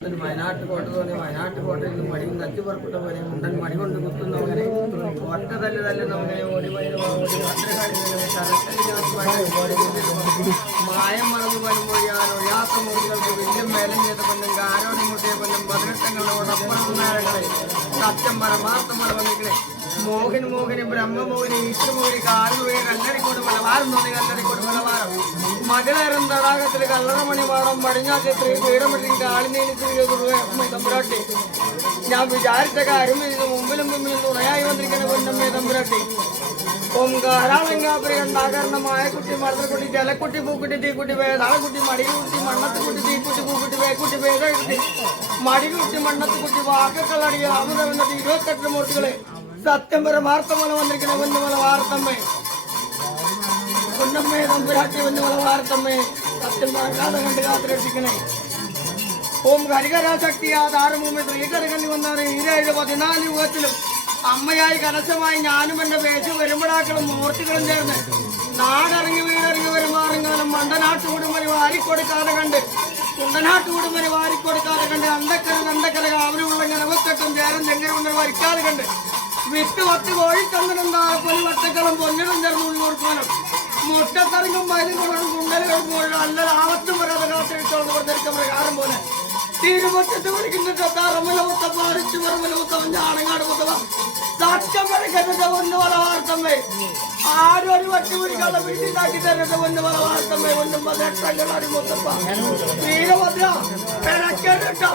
വയനാട്ട് കോട്ട തോന്നി വയനാട്ട് കോട്ടയിൽ നിന്ന് മടിയും തച്ചു പുറപ്പെട്ട പോലെ മുണ്ടൻ മണി കൊണ്ട് കുത്തുന്നവനെ ഒറ്റ തല്ല് തല്ലുന്നവനെ മായം മറന്നു പലമൊഴിയാൻ ഒഴിയാത്ത മുറികൾക്ക് വലിയ മേലം ചെയ്ത കൊല്ലും ആരോടും മുട്ടിയ കൊല്ലും പതിനെട്ടങ്ങളുടെ അപ്പുറത്തുനാരങ്ങളെ സത്യം പരമാർത്ഥം വന്നിക്കണേ മോഹൻ മോഹന് ബ്രഹ്മമോഹന് ഈശ്വരമോഹന് കാലുവേ കല്ലടിക്കോട് പലവാരം തോന്നി കല്ലടിക്കോട് പലവാരം മകളേറും തടാകത്തിൽ കല്ലറമണി പാടം പടിഞ്ഞാറ്റ് പീഠമെടുത്തിട്ട് ആളിനേലി തമ്പുരാട്ടി ഞാൻ വിചാരിച്ച കാര്യം ഇത് മുമ്പിലും മുമ്പിലും തുണയായി വന്നിരിക്കുന്ന പൊന്നമ്മേ തമ്പുരാട്ടി ഓംകാരാളങ്കാപുരി ഉണ്ടാകരണമായ കുട്ടി മരത്തിൽക്കുട്ടി ജലക്കുട്ടി പൂക്കുട്ടി തീക്കുട്ടി വേതാളക്കുട്ടി മടികുട്ടി മണ്ണത്തുകുട്ടി തീക്കുട്ടി പൂക്കുട്ടി വേക്കുട്ടി വേദകുട്ടി മടികുട്ടി മണ്ണത്തുകുട്ടി വാക്കുകളടി ആമുതവന്നിട്ട് 28 മൂർത്തികളെ സത്യം പരമാർത്ഥമല വന്നിരിക്കണേ പൊന്നുമല വാർത്തമ്മേ പൊന്നമ്മേ തമ്പുരാട്ടി പൊന്നുമല വാർത്തമ്മേ സത്യം മറക്കാതെ കണ്ട് കാത്തിരക്ഷിക്കണേ ഓം ഹരികരാശക്തി ആധാരഭൂമി ശ്രീകരകണ്ണി വന്നാണ് 14 യുഗത്തിലും അമ്മയായി കലശമായി ഞാനും എന്റെ പേശു വരുമ്പോഴാക്കളും മൂർത്തികളും ചേർന്ന് നാടിറങ്ങി വീടിറങ്ങി വരുമാറും മണ്ടനാട്ടുകൂടുമ്പനി വാരിക്കൊടുക്കാതെ കണ്ട് കുണ്ടനാട്ടുകൂടുമ്പനി വാരിക്കൊടുക്കാതെ കണ്ട് അണ്ടക്കര കാവലുള്ള നിലവത്തെട്ടും ചേരം ചെങ്ങനെ കൊണ്ട് വരിക്കാതെ കണ്ട് വിത്ത് വത്ത് കോഴിക്കണ്ണനുണ്ടാ പൊലി വട്ടക്കളും പൊന്നിടും ചേർന്ന് ഉള്ളി കൊടുക്കാനും മുട്ടത്തറിങ്ങും മരുന്നുകളും കുണ്ടലുകളും പോലും അല്ല ആവത്തും വരാതെ കാത്തിരിച്ചോളന്ന് പറഞ്ഞിരിക്കുന്ന പ്രകാരം പോലെ തീരുമറ്റത്ത് വിളിക്കുന്നിട്ട് തറമലൂത്ത പാടിച്ചു പറമലൂത്ത ആണങ്ങാട് മുത്തവ സത്യം വരയ്ക്കുന്നത് ഒന്ന് പല വാർത്തമ്മേ ആരും ഒരു വട്ടി പിടിക്കാതെ വീട്ടിലാക്കി തരുന്നത് ഒന്ന് പല വാർത്തമ്മേ ഒന്നും പതിനെട്ടങ്ങളാടി മുത്തപ്പ വീരഭദ്ര കേട്ടോ